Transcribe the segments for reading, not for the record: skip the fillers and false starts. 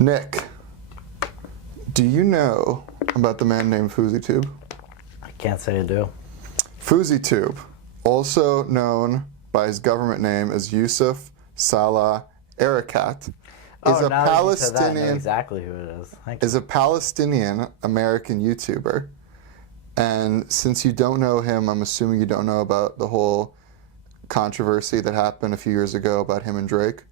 Nick, do you know about the man named FouseyTUBE? I can't say I do. FouseyTUBE, also known by his government name as Yusuf Salah Erekat, is a Palestinian. I know exactly who it is. Is a Palestinian American YouTuber, and since you don't know him, I'm assuming you don't know about the whole controversy that happened a few years ago about him and Drake.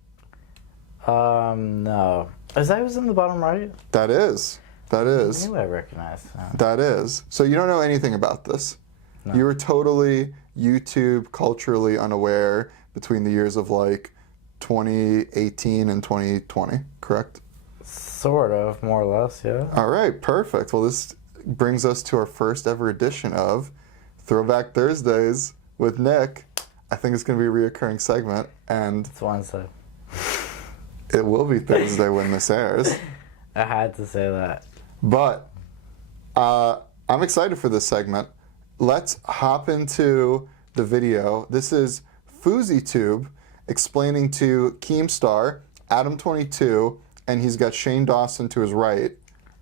No. Is that who's in the bottom right? That is. That is. I knew I recognized. That is. So you don't know anything about this. No. You were totally YouTube culturally unaware between the years of like 2018 and 2020, correct? Sort of, more or less, yeah. All right, perfect. Well, this brings us to our first ever edition of Throwback Thursdays with Nick. I think it's going to be a reoccurring segment, and It's Wednesday. it will be Thursday when this airs. I had to say that. But I'm excited for this segment. Let's hop into the video. This is FouseyTUBE explaining to Keemstar, Adam22, and he's got Shane Dawson to his right,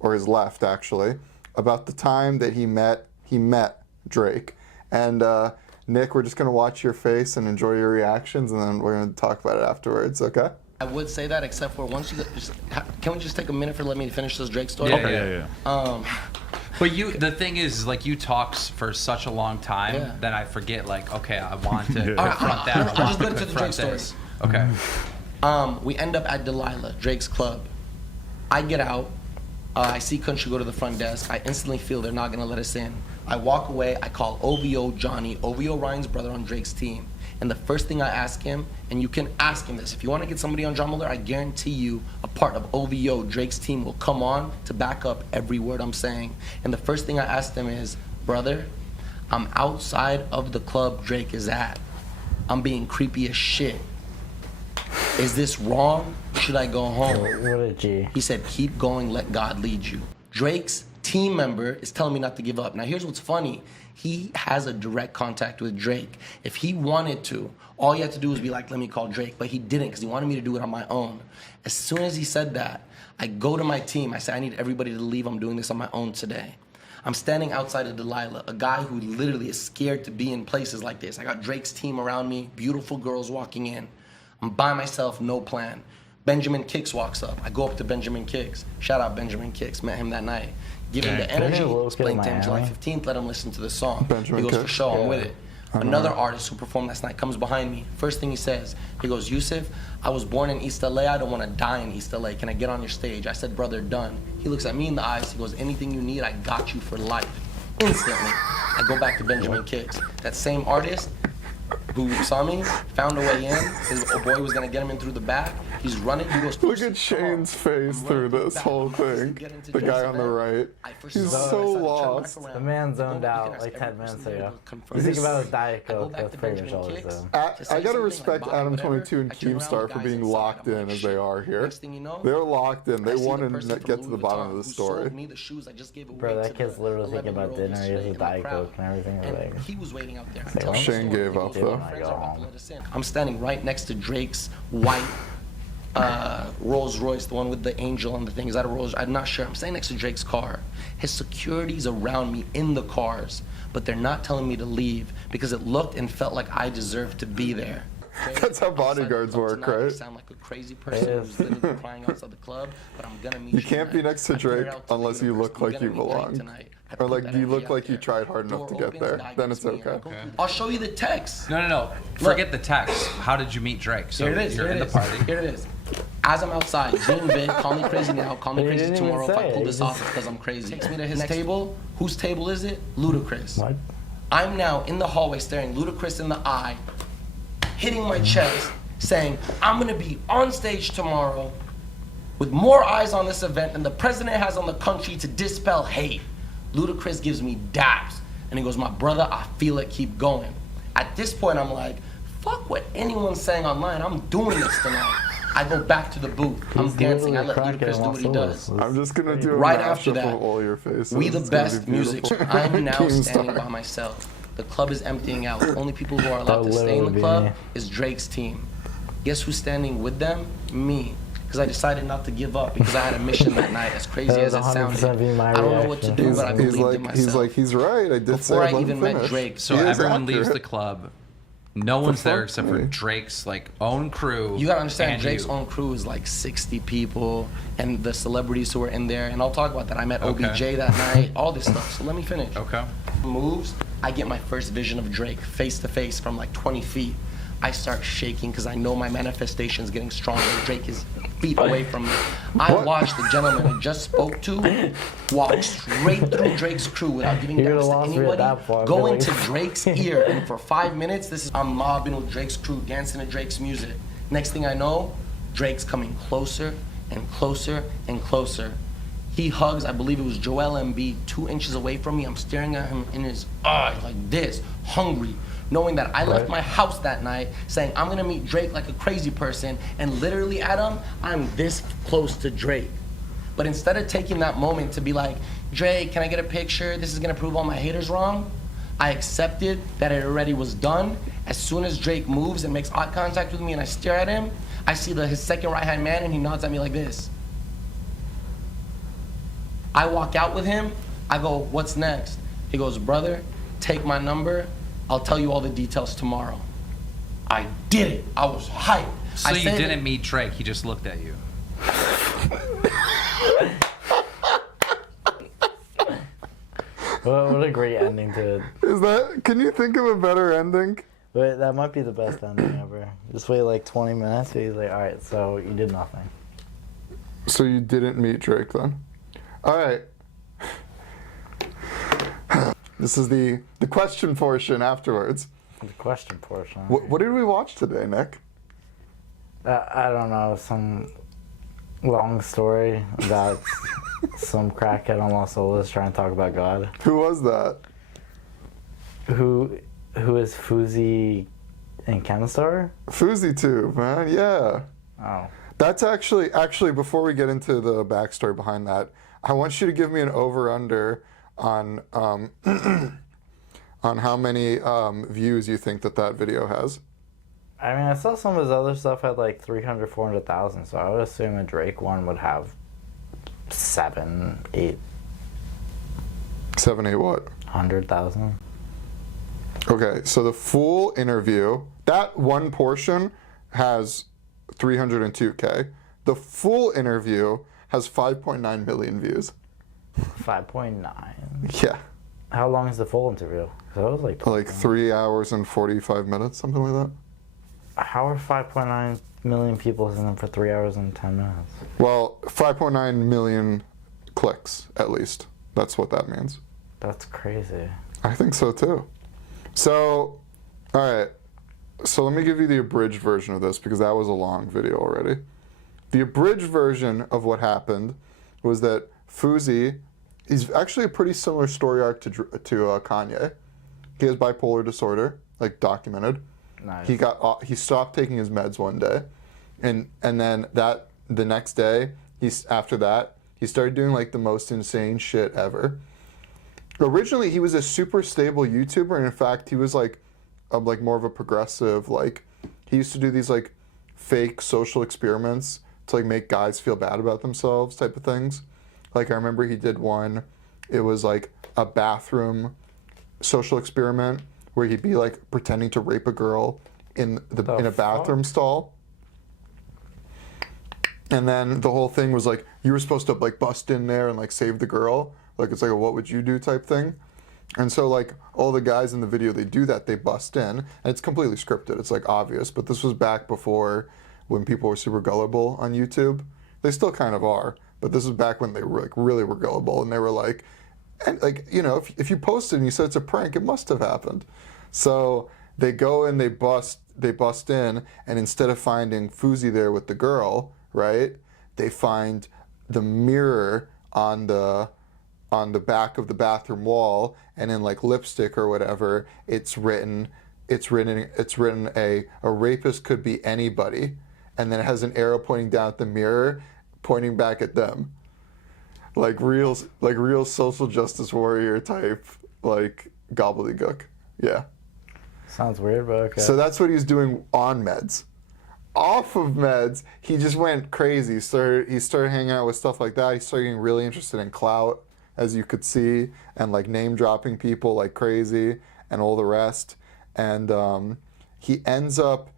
or his left actually, about the time that he met Drake. And Nick, we're just going to watch your face and enjoy your reactions, and then we're going to talk about it afterwards, okay? I would say that, except for once you can we just take a minute for let me finish this Drake story? Yeah. But the thing is, like, you talk for such a long time that I forget, like, okay, I want to confront that. I'll just get into the Drake story. Okay. We end up at Delilah, Drake's club. I get out. I see Country go to the front desk. I instantly feel they're not gonna let us in. I walk away. I call OVO Johnny, OVO Ryan's brother on Drake's team. And the first thing I ask him, and you can ask him this, if you want to get somebody on John Muller, I guarantee you a part of OVO, Drake's team, will come on to back up every word I'm saying. And the first thing I asked him is, brother, I'm outside of the club Drake is at. I'm being creepy as shit. Is this wrong? Should I go home? What a G. He said, keep going, let God lead you. Drake's team member is telling me not to give up. Now here's what's funny. He has a direct contact with Drake. If he wanted to, all he had to do was be like, let me call Drake, but he didn't because he wanted me to do it on my own. As soon as he said that, I go to my team. I say, I need everybody to leave. I'm doing this on my own today. I'm standing outside of Delilah, a guy who literally is scared to be in places like this. I got Drake's team around me, beautiful girls walking in. I'm by myself, no plan. Benjamin Kicks walks up. I go up to Benjamin Kicks. Shout out Benjamin Kicks, met him that night. Give him the energy, explain to him July 15th, let him listen to the song. Benjamin he goes, for Kicks. sure, I'm with it. Another artist who performed last night comes behind me. First thing he says, he goes, Yusuf, I was born in East LA, I don't want to die in East LA. Can I get on your stage? I said, brother, done. He looks at me in the eyes, he goes, anything you need, I got you for life. Instantly, I go back to Benjamin Kicks. That same artist who saw me, found a way in. His boy was gonna get him in through the back. He's running, he goes, Look at Shane's face through this whole thing. The guy on the right. He's so lost. The man zoned out like 10 minutes ago. You think about his Diet Coke, that's pretty much all he's doing. I gotta respect Adam22 and Keemstar for being locked in as they are here. They're locked in. They want to get to the bottom of the story. Bro, that kid's literally thinking about dinner. He has a Diet Coke and everything. Like, he was waiting out there. Shane gave up though. I'm standing right next to Drake's white Rolls Royce, the one with the angel and the thing. Is that a Rolls? I'm not sure. I'm standing next to Drake's car. His security's around me in the cars, but they're not telling me to leave because it looked and felt like I deserved to be there. That's how bodyguards work, right? I sound like a crazy person who's literally crying outside the club, but I'm gonna meet you. You can't be next to Drake unless you look like you belong. Or like you look like you tried hard enough to get there. Then it's okay. I'll show you the text. No. Forget the text. How did you meet Drake? So here it is. You're in the party. Here it is. As I'm outside, Zoom vid, call me crazy now, call me crazy tomorrow if I pull this off because I'm crazy. Takes me to his table. Whose table is it? Ludacris. what? I'm now in the hallway staring Ludacris in the eye, hitting my chest, saying, I'm gonna be on stage tomorrow with more eyes on this event than the president has on the country to dispel hate. Ludacris gives me daps, and he goes, my brother, I feel it, keep going. At this point, I'm like, fuck what anyone's saying online, I'm doing this tonight. I go back to the booth, I'm dancing, I let Ludacris do what he does. I'm just gonna do a Right after mashup that, of all your faces. We the It's gonna best be music. beautiful. I'm now Keemstar. standing by myself. The club is emptying out. The only people who are allowed to stay in the club is Drake's team. Guess who's standing with them? Me. because I decided not to give up because I had a mission that night, as crazy as it sounded. I don't know what to do, but I believed in myself. He's right. I did Before I even met Drake. So everyone leaves the club. No one's there except for Drake's like own crew. You gotta understand, Drake's own crew is like 60 people, and the celebrities who were in there. And I'll talk about that. I met OBJ that night, all this stuff. So let me finish. Okay. Moves. I get my first vision of Drake face to face from like 20 feet. I start shaking because I know my manifestation is getting stronger. Drake is feet away from me. I watched the gentleman I just spoke to walk straight through Drake's crew without giving gas to anybody, go into Drake's ear, and for 5 minutes, I'm mobbing with Drake's crew, dancing to Drake's music. Next thing I know, Drake's coming closer and closer and closer. He hugs, I believe it was Joel Embiid, 2 inches away from me. I'm staring at him in his eyes like this, hungry, knowing that I left my house that night saying I'm gonna meet Drake like a crazy person, and literally, Adam, I'm this close to Drake. But instead of taking that moment to be like, Drake, can I get a picture? This is gonna prove all my haters wrong. I accepted that it already was done. As soon as Drake moves and makes eye contact with me and I stare at him, I see his second right-hand man and he nods at me like this. I walk out with him, I go, what's next? He goes, brother, take my number, I'll tell you all the details tomorrow. I did it, I was hyped. So you didn't meet Drake, he just looked at you. What a great ending to it. Can you think of a better ending? But that might be the best ending ever. Just wait like 20 minutes, and he's like, all right, so you did nothing. So you didn't meet Drake then? All right. This is the question portion afterwards. The question portion. What did we watch today, Nick? I don't know, some long story about some crackhead on Los Olas trying to talk about God. Who was that? Who is Fousey and Chemstar? FouseyTUBE, man, yeah. Oh. That's actually, before we get into the backstory behind that, I want you to give me an over-under on on how many views you think that video has. I mean, I saw some of his other stuff had like 300, 400,000, so I would assume a Drake one would have 7, 8. 7, 8 what? 100,000. Okay, so the full interview, that one portion has 302K. The full interview has 5.9 million views. 5.9? Yeah. How long is the full interview? Because that was like 3 hours and 45 minutes, something like that. How are 5.9 million people listening for 3 hours and 10 minutes? Well, 5.9 million clicks, at least. That's what that means. That's crazy. I think so, too. So, all right. So let me give you the abridged version of this, because that was a long video already. The abridged version of what happened was that Fousey, he's actually a pretty similar story arc to Kanye. He has bipolar disorder, like documented. Nice. He stopped taking his meds one day, and then the next day after that he started doing like the most insane shit ever. Originally he was a super stable YouTuber, and in fact he was like more of a progressive, like he used to do these like fake social experiments to like make guys feel bad about themselves type of things. Like I remember he did one, it was like a bathroom social experiment where he'd be like pretending to rape a girl in a bathroom stall. And then the whole thing was like you were supposed to like bust in there and like save the girl. Like it's like a what would you do type thing. And so like all the guys in the video, they do that, they bust in, and it's completely scripted. It's like obvious, but this was back before when people were super gullible on YouTube. They still kind of are, but this was back when they were like really were gullible, and they were like, and like, you know, if you posted and you said it's a prank, it must have happened. So they go and they bust in, and instead of finding Fousey there with the girl, right, they find the mirror on the back of the bathroom wall, and in like lipstick or whatever, it's written a rapist could be anybody, and then it has an arrow pointing down at the mirror, pointing back at them. Like real social justice warrior type, like gobbledygook. Yeah. Sounds weird, but okay. So that's what he's doing on meds. off of meds, he just went crazy. He started hanging out with stuff like that. He started getting really interested in clout, as you could see, and like name dropping people like crazy and all the rest. And he ends up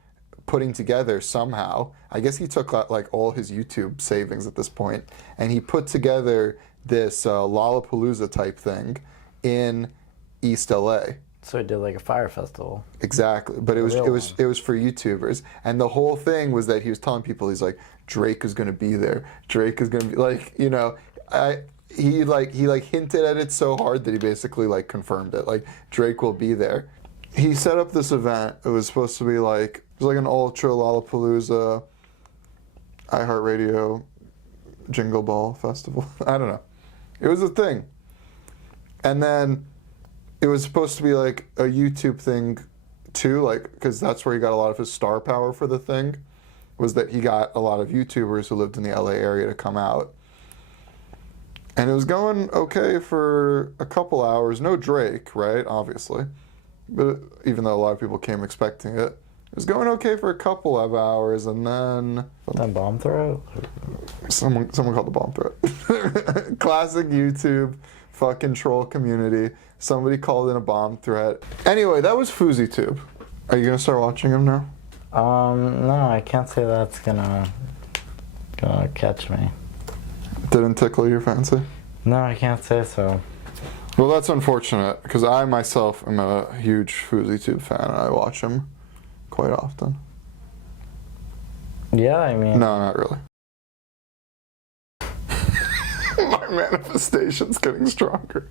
putting together somehow, I guess he took like all his YouTube savings at this point, and he put together this Lollapalooza type thing in East LA. So he did like a fire festival. Exactly, but it was for YouTubers, and the whole thing was that he was telling people, he's like, Drake is gonna be there. Drake is gonna be like, you know, he hinted at it so hard that he basically like confirmed it. Like, Drake will be there. He set up this event. It was supposed to be like, it was like an ultra Lollapalooza, iHeartRadio, Jingle Ball Festival. I don't know. It was a thing, and then it was supposed to be like a YouTube thing too, like, because that's where he got a lot of his star power for the thing, was that he got a lot of YouTubers who lived in the LA area to come out. And it was going okay for a couple hours. No Drake, right? Obviously. But even though a lot of people came expecting it, it was going okay for a couple of hours, and then... bomb threat? Someone called the bomb threat. Classic YouTube fucking troll community. Somebody called in a bomb threat. Anyway, that was FouseyTUBE. Are you gonna start watching him now? No, I can't say that's gonna catch me. Didn't tickle your fancy? No, I can't say so. Well, that's unfortunate, because I myself am a huge FouseyTUBE fan, and I watch him quite often. Yeah, I mean... No, not really. My manifestation's getting stronger.